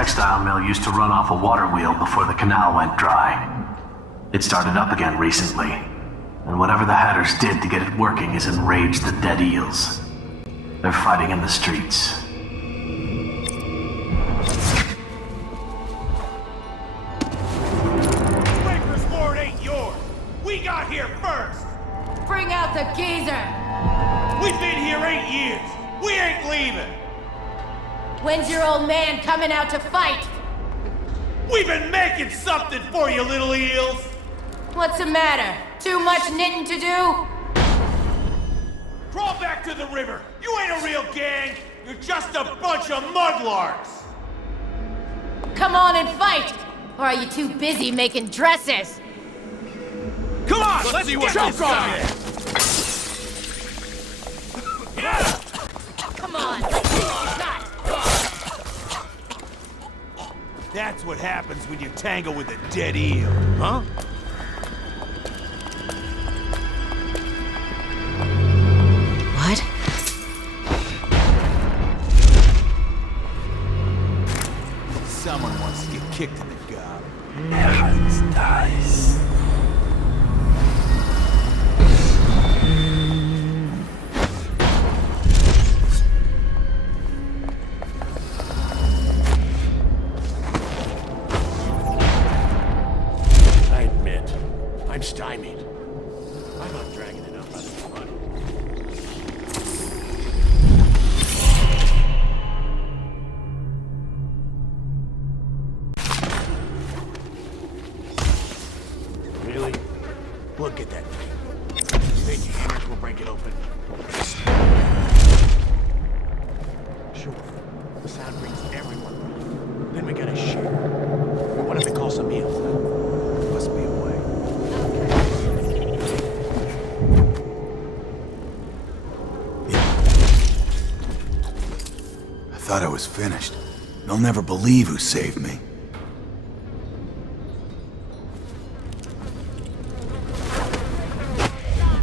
textile mill used to run off a water wheel before the canal went dry. It started up again recently, and whatever the Hatters did to get it working has enraged the dead Eels. They're fighting in the streets. Brigmore ain't yours! We got here first! Bring out the geezer! We've been here 8 years! We ain't leaving! When's your old man coming out to fight? We've been making something for you, little Eels! What's the matter? Too much knitting to do? Crawl back to the river! You ain't a real gang! You're just a bunch of mudlarks! Come on and fight! Or are you too busy making dresses? Come on, let's see what Jump on it! Come on, let's see what you got! That's what happens when you tangle with a dead eel, huh? What? Someone wants to get kicked in the gob. It's nice. I admit, I'm stymied. I'm not dragging it up out of the mud. Really? Look at that thing. Think your hammers will break it open? Sure. The sound brings everyone. Then we gotta share. But what if it calls some Eels? There must be a way. I thought I was finished. You'll never believe who saved me.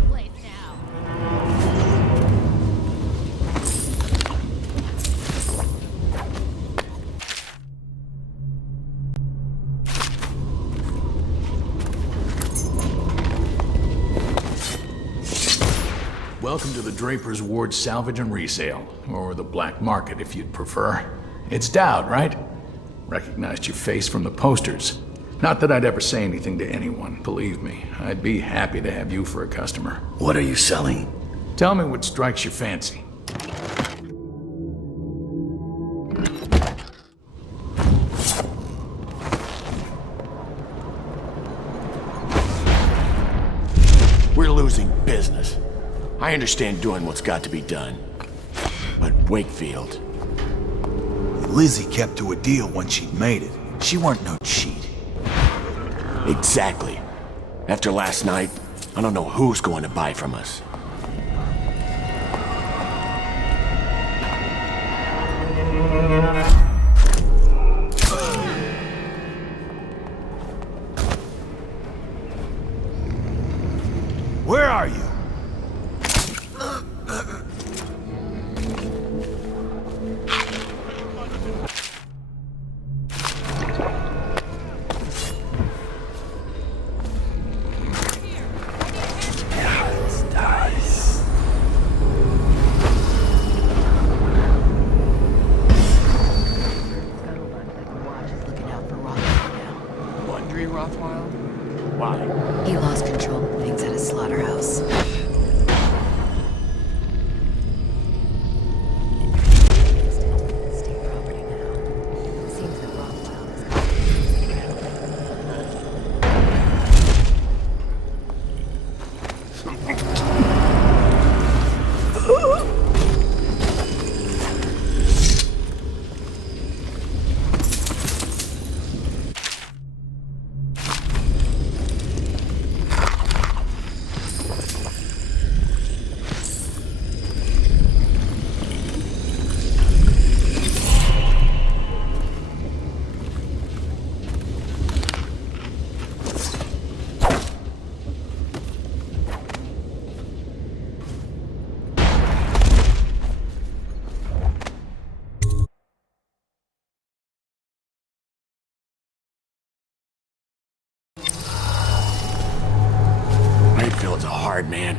Place now. Welcome to the Draper's Ward Salvage and Resale, or the Black Market if you'd prefer. It's Dowd, right? Recognized your face from the posters. Not that I'd ever say anything to anyone, believe me. I'd be happy to have you for a customer. What are you selling? Tell me what strikes your fancy. We're losing business. I understand doing what's got to be done. But Wakefield... Lizzie kept to a deal when she'd made it. She weren't no cheat. Exactly. After last night, I don't know who's going to buy from us. Where are you? It's nice.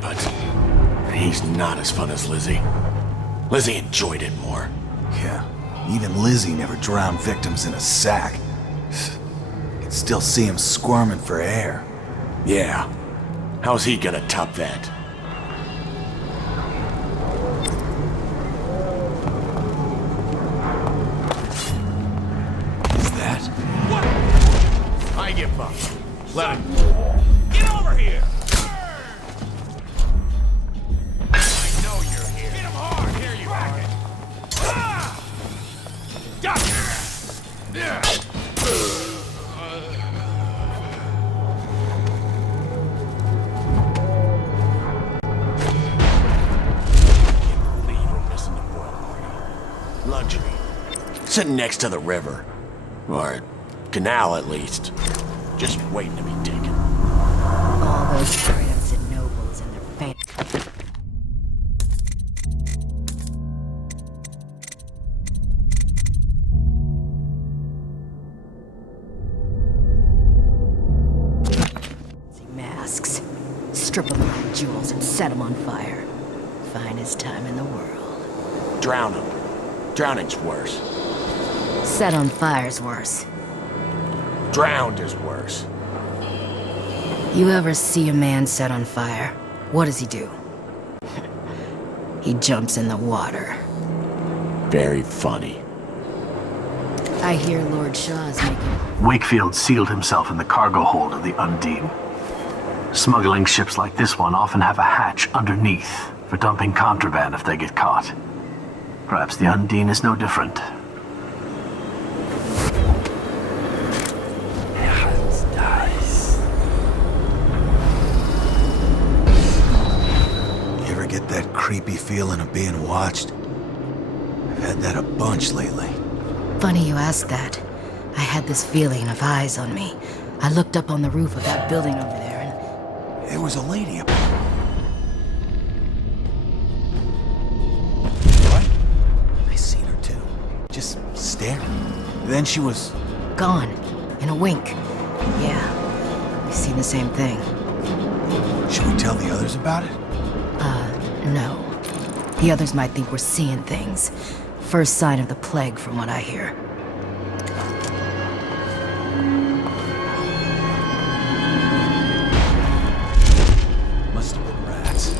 fine, but he's not as fun as Lizzie. Lizzie enjoyed it more. Yeah, even Lizzie never drowned victims in a sack. Can still see him squirming for air. Yeah. How's he gonna top that? Is that? What? I give up. Let him. Get over here! I know you're here. Hit him hard! Here you are! Ah! Got Luxury. Sitting next to the river. Or canal, at least. Just waiting to be taken. All those rancid nobles and their fans. Masks. Strip them of their jewels and set them on fire. Finest time in the world. Drown him. Drowning's worse. Set on fire's worse. Drowned is worse. You ever see a man set on fire? What does he do? He jumps in the water. Very funny. I hear Lord Shaw's making... Wakefield sealed himself in the cargo hold of the Undine. Smuggling ships like this one often have a hatch underneath for dumping contraband if they get caught. Perhaps the Undine is no different. You ever get that creepy feeling of being watched? I've had that a bunch lately. Funny you ask that. I had this feeling of eyes on me. I looked up on the roof of that building over there and... There was a lady up just staring. Then she was... gone. In a wink. Yeah. We've seen the same thing. Should we tell the others about it? No. The others might think we're seeing things. First sign of the plague, from what I hear. Must have been rats.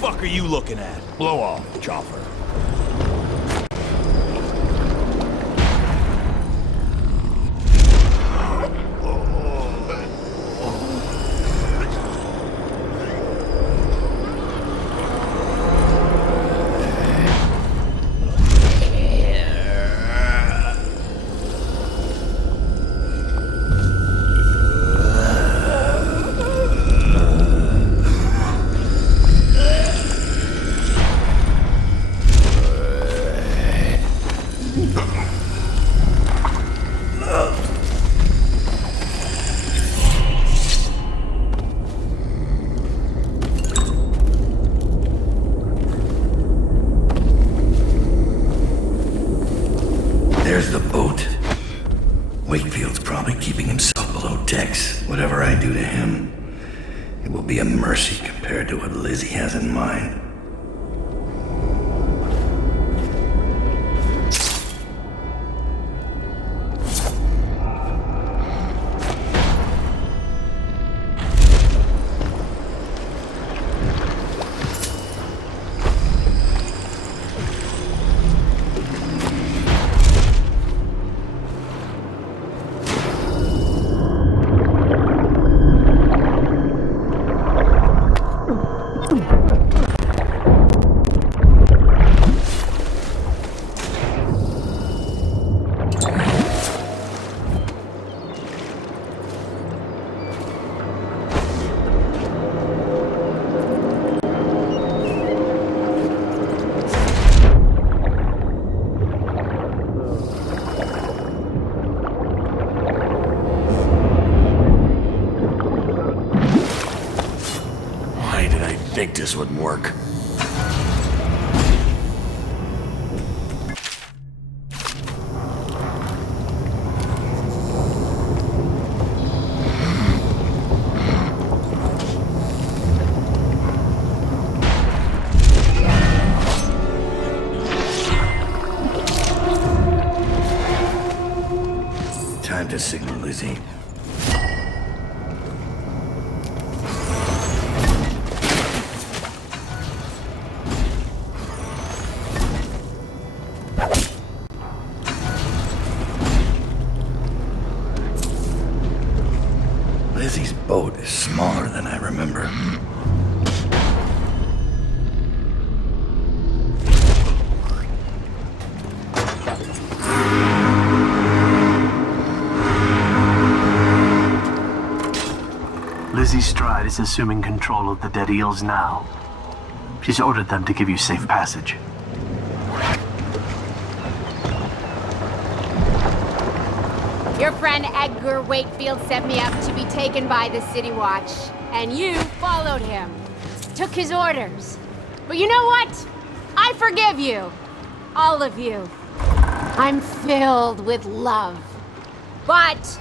What are you looking at? Blow off, Chopper. There's the boat. Wakefield's probably keeping himself below decks. Whatever I do to him, it will be a mercy compared to what Lizzie has in mind. this would work. Time to signal Lizzie. Lizzie's boat is smaller than I remember. Lizzie Stride is assuming control of the dead Eels now. She's ordered them to give you safe passage. Your friend Edgar Wakefield sent me up to be taken by the City Watch, and you followed him. Took his orders. But you know what? I forgive you. All of you. I'm filled with love. But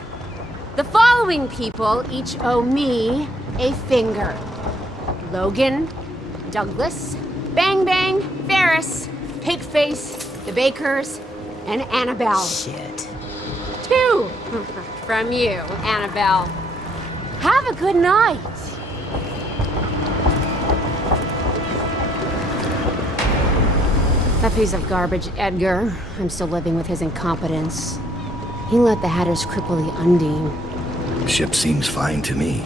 the following people each owe me a finger. Logan, Douglas, Bang Bang, Ferris, Pigface, the Bakers, and Annabelle. Shit. 2 from you, Annabelle. Have a good night. That piece of garbage, Edgar. I'm still living with his incompetence. He let the Hatters cripple the Undine. The ship seems fine to me.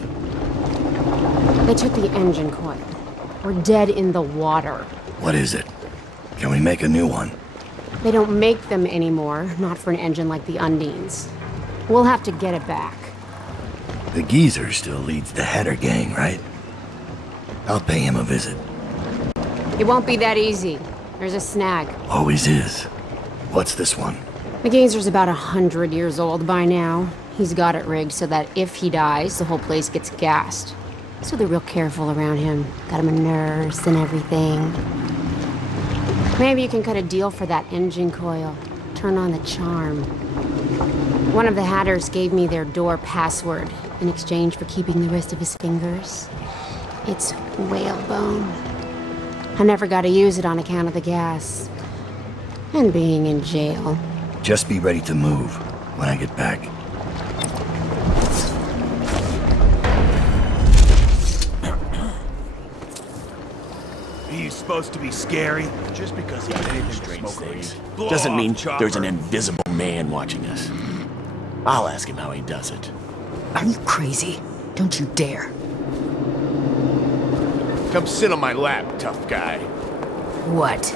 They took the engine coil. We're dead in the water. What is it? Can we make a new one? They don't make them anymore, not for an engine like the Undine's. We'll have to get it back. The geezer still leads the Hatter gang, right? I'll pay him a visit. It won't be that easy. There's a snag. Always is. What's this one? The geezer's about 100 years old by now. He's got it rigged so that if he dies, the whole place gets gassed. So they're real careful around him. Got him a nurse and everything. Maybe you can cut a deal for that engine coil. Turn on the charm. One of the Hatters gave me their door password in exchange for keeping the rest of his fingers. It's whalebone. I never got to use it on account of the gas. And being in jail. Just be ready to move when I get back. He's supposed to be scary. Just because he did strange things doesn't mean there's an invisible man watching us. I'll ask him how he does it. Are you crazy? Don't you dare. Come sit on my lap, tough guy. What?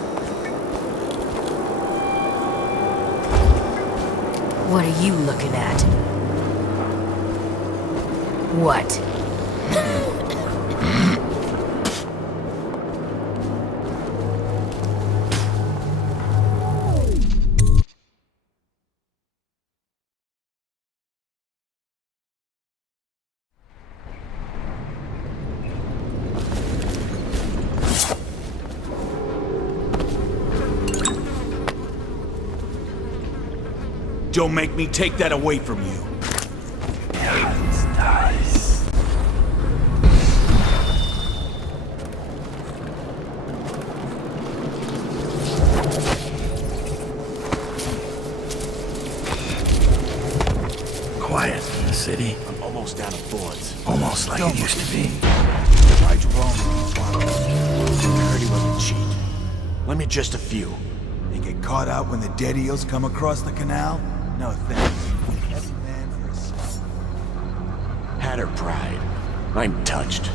What are you looking at? What? Don't make me take that away from you. Quiet in the city. I'm almost out of bullets. Almost like it used to be. Why'd you roll me? I heard he wasn't cheat. Let me just a few. They get caught out when the dead eels come across the canal? No thanks. Every man for himself. Hatter pride. I'm touched.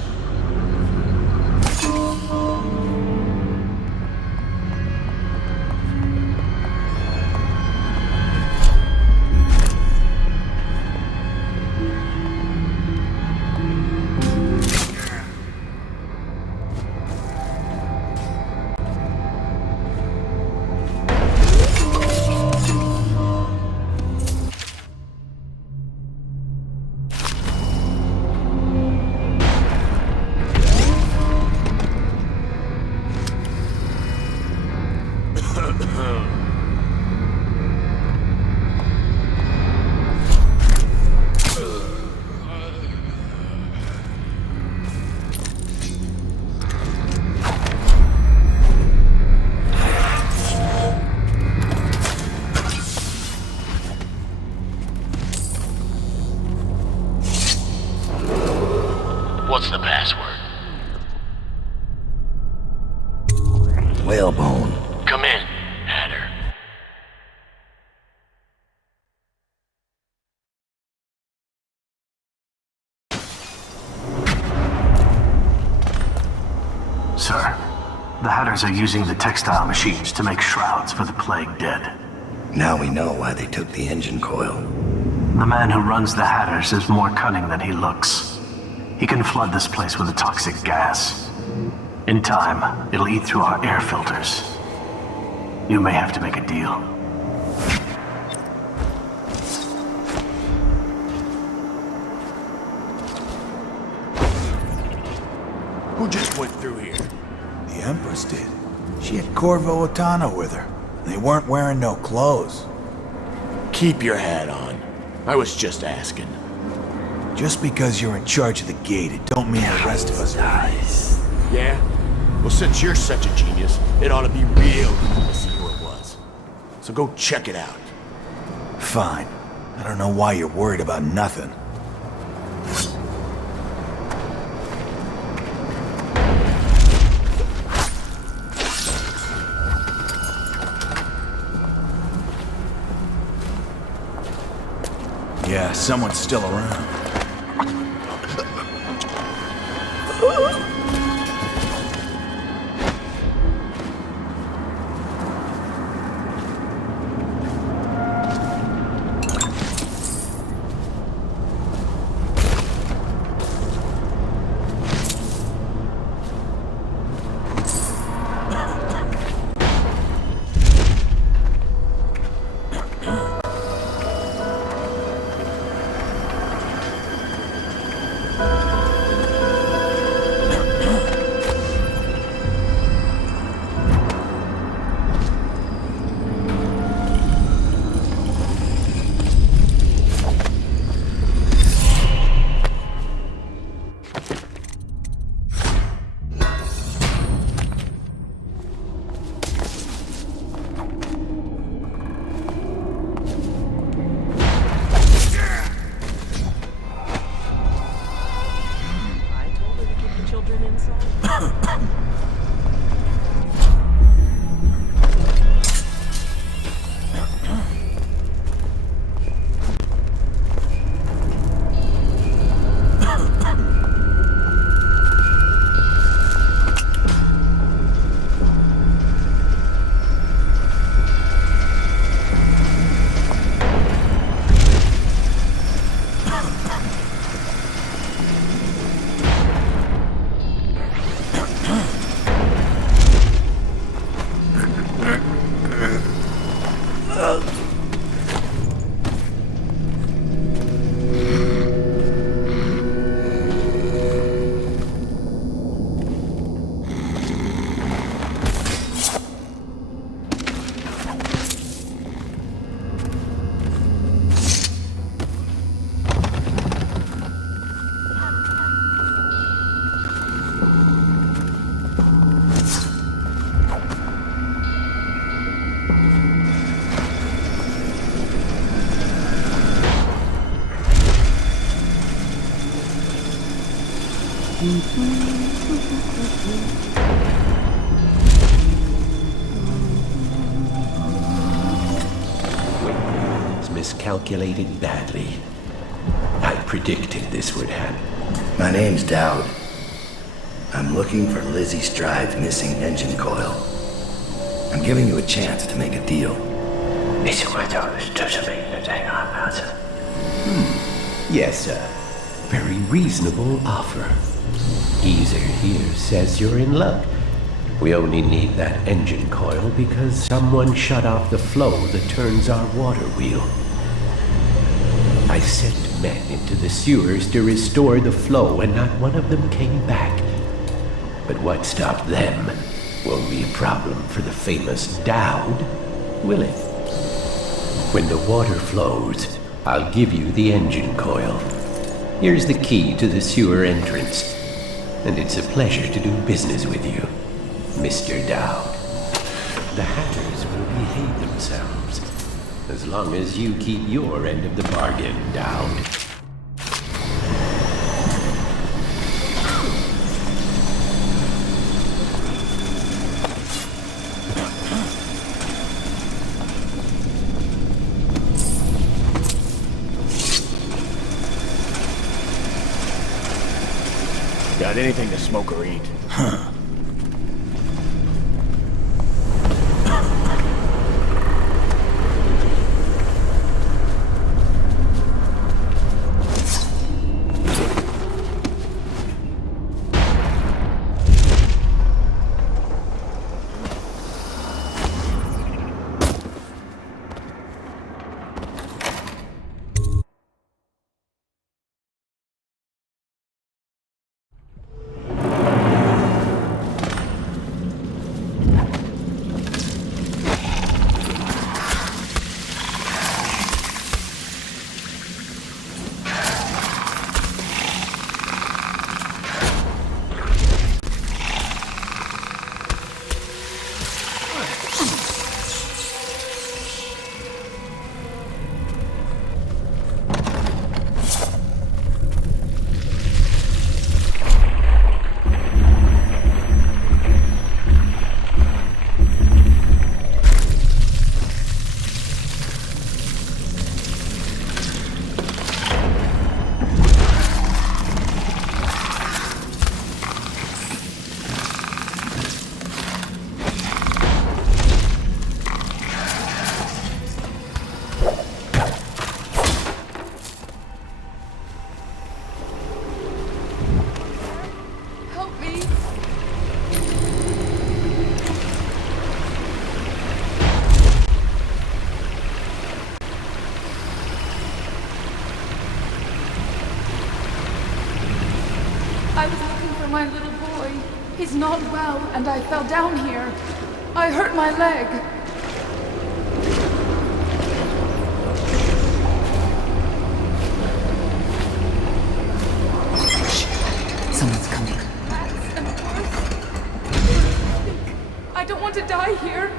Whalebone. Come in, Hatter. Sir, the Hatters are using the textile machines to make shrouds for the plague dead. Now we know why they took the engine coil. The man who runs the Hatters is more cunning than he looks. He can flood this place with a toxic gas. In time, it'll eat through our air filters. You may have to make a deal. Who just went through here? The Empress did. She had Corvo Otana with her. They weren't wearing no clothes. Keep your hat on. I was just asking. Just because you're in charge of the gate, it don't mean the rest of us are. Nice. Yeah? Well, since you're such a genius, it ought to be real easy to see who it was. So go check it out. Fine. I don't know why you're worried about nothing. Yeah, someone's still around. It's miscalculated badly. I predicted this would happen. My name's Dowd. I'm looking for Lizzie Stride's missing engine coil. I'm giving you a chance to make a deal. Yes, sir. Very reasonable offer. Geezer here says you're in luck. We only need that engine coil because someone shut off the flow that turns our water wheel. I sent men into the sewers to restore the flow, and not one of them came back. But what stopped them won't be a problem for the famous Dowd, will it? When the water flows, I'll give you the engine coil. Here's the key to the sewer entrance. And it's a pleasure to do business with you, Mr. Dowd. The Hatters will behave themselves, as long as you keep your end of the bargain, Dowd. Got anything to smoke or eat? I was looking for my little boy. He's not well, and I fell down here. I hurt my leg. Someone's coming. Rats and worse. I don't want to die here.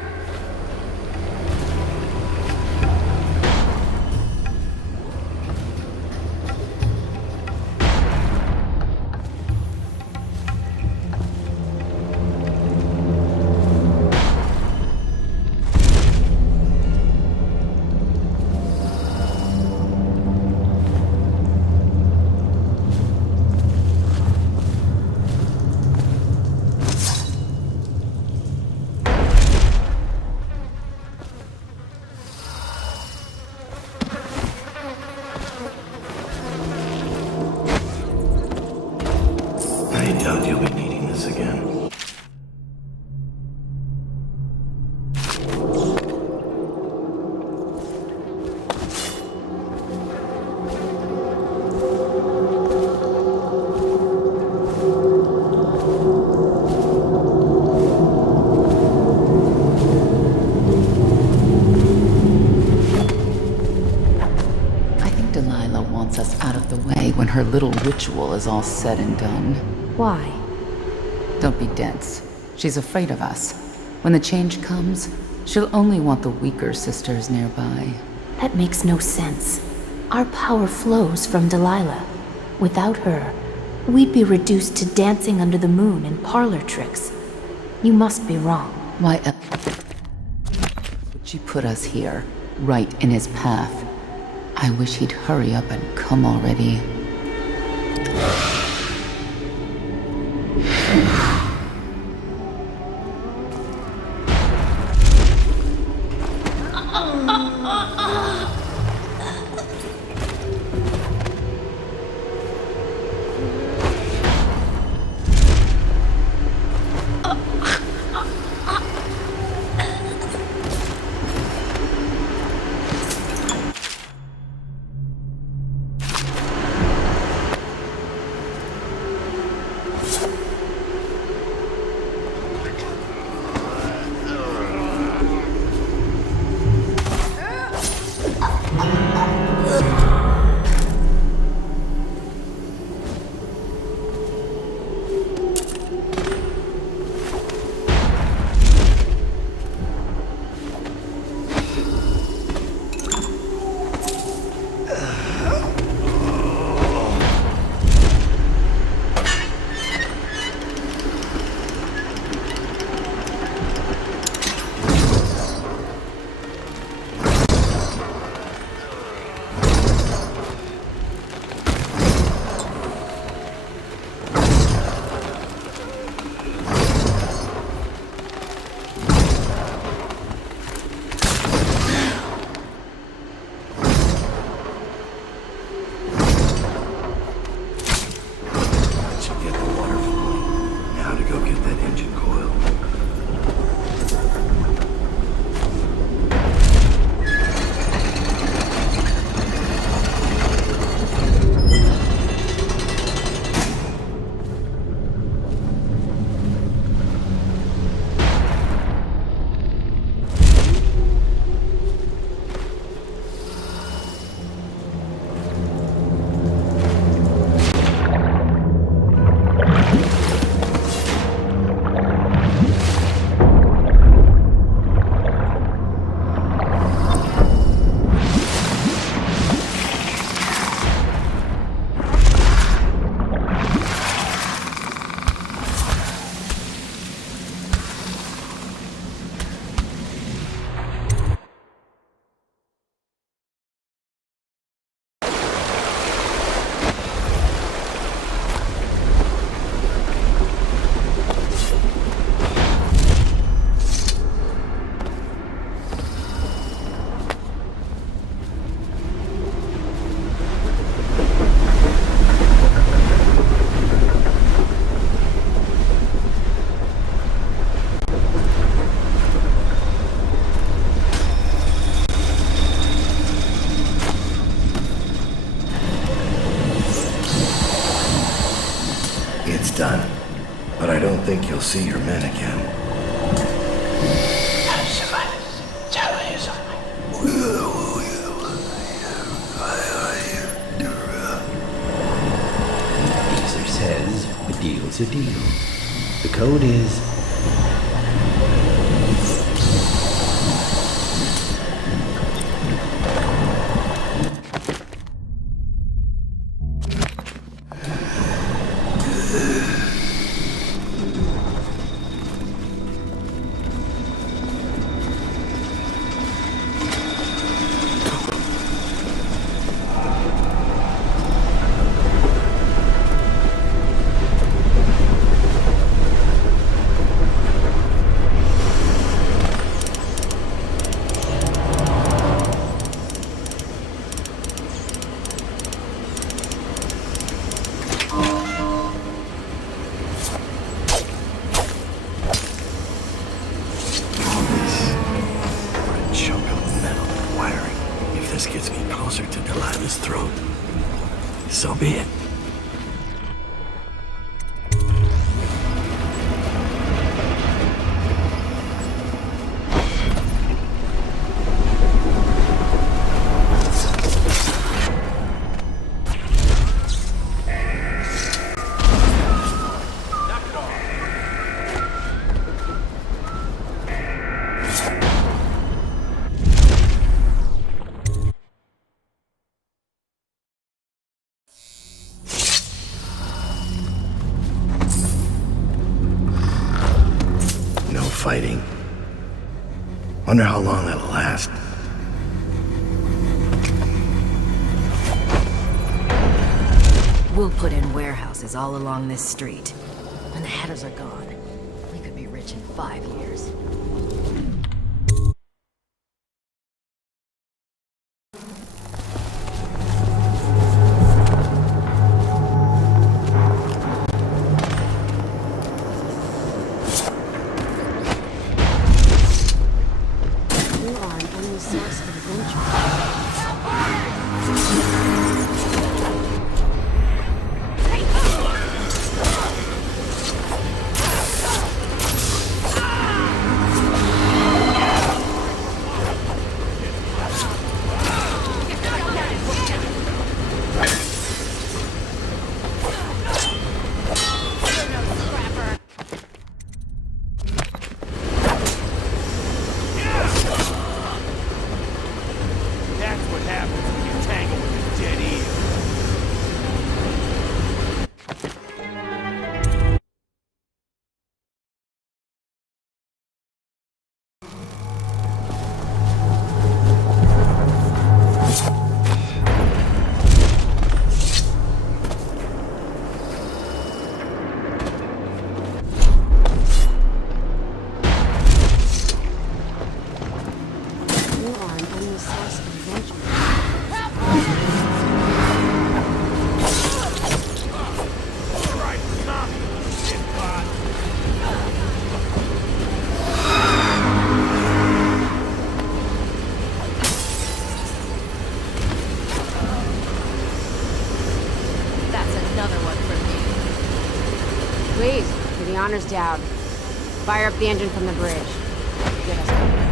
I doubt you'll be needing this again. Delilah wants us out of the way when her little ritual is all said and done. Why? Don't be dense. She's afraid of us. When the change comes, she'll only want the weaker sisters nearby. That makes no sense. Our power flows from Delilah. Without her, we'd be reduced to dancing under the moon and parlor tricks. You must be wrong. Why would she put us here, right in his path? I wish he'd hurry up and come already. think you'll see your men again? Caesar says a deal's a deal. The code is... So be it. Fighting. Wonder how long that'll last. We'll put in warehouses all along this street. When the Hatters are gone, we could be rich in 5 years. Please, do the honors down. Fire up the engine from the bridge. Get us away.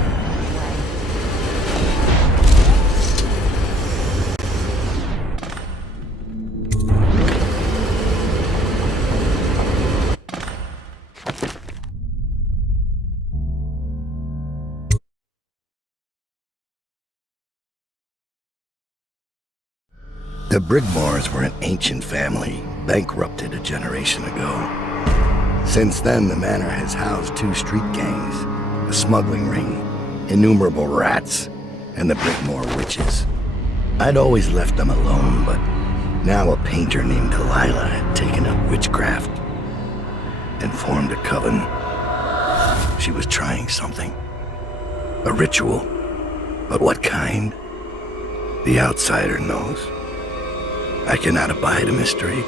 The Brigmores were an ancient family, bankrupted a generation ago. Since then, the manor has housed 2 street gangs, a smuggling ring, innumerable rats, and the Brigmore witches. I'd always left them alone, but now a painter named Delilah had taken up witchcraft and formed a coven. She was trying something. A ritual. But what kind? The outsider knows. I cannot abide a mystery.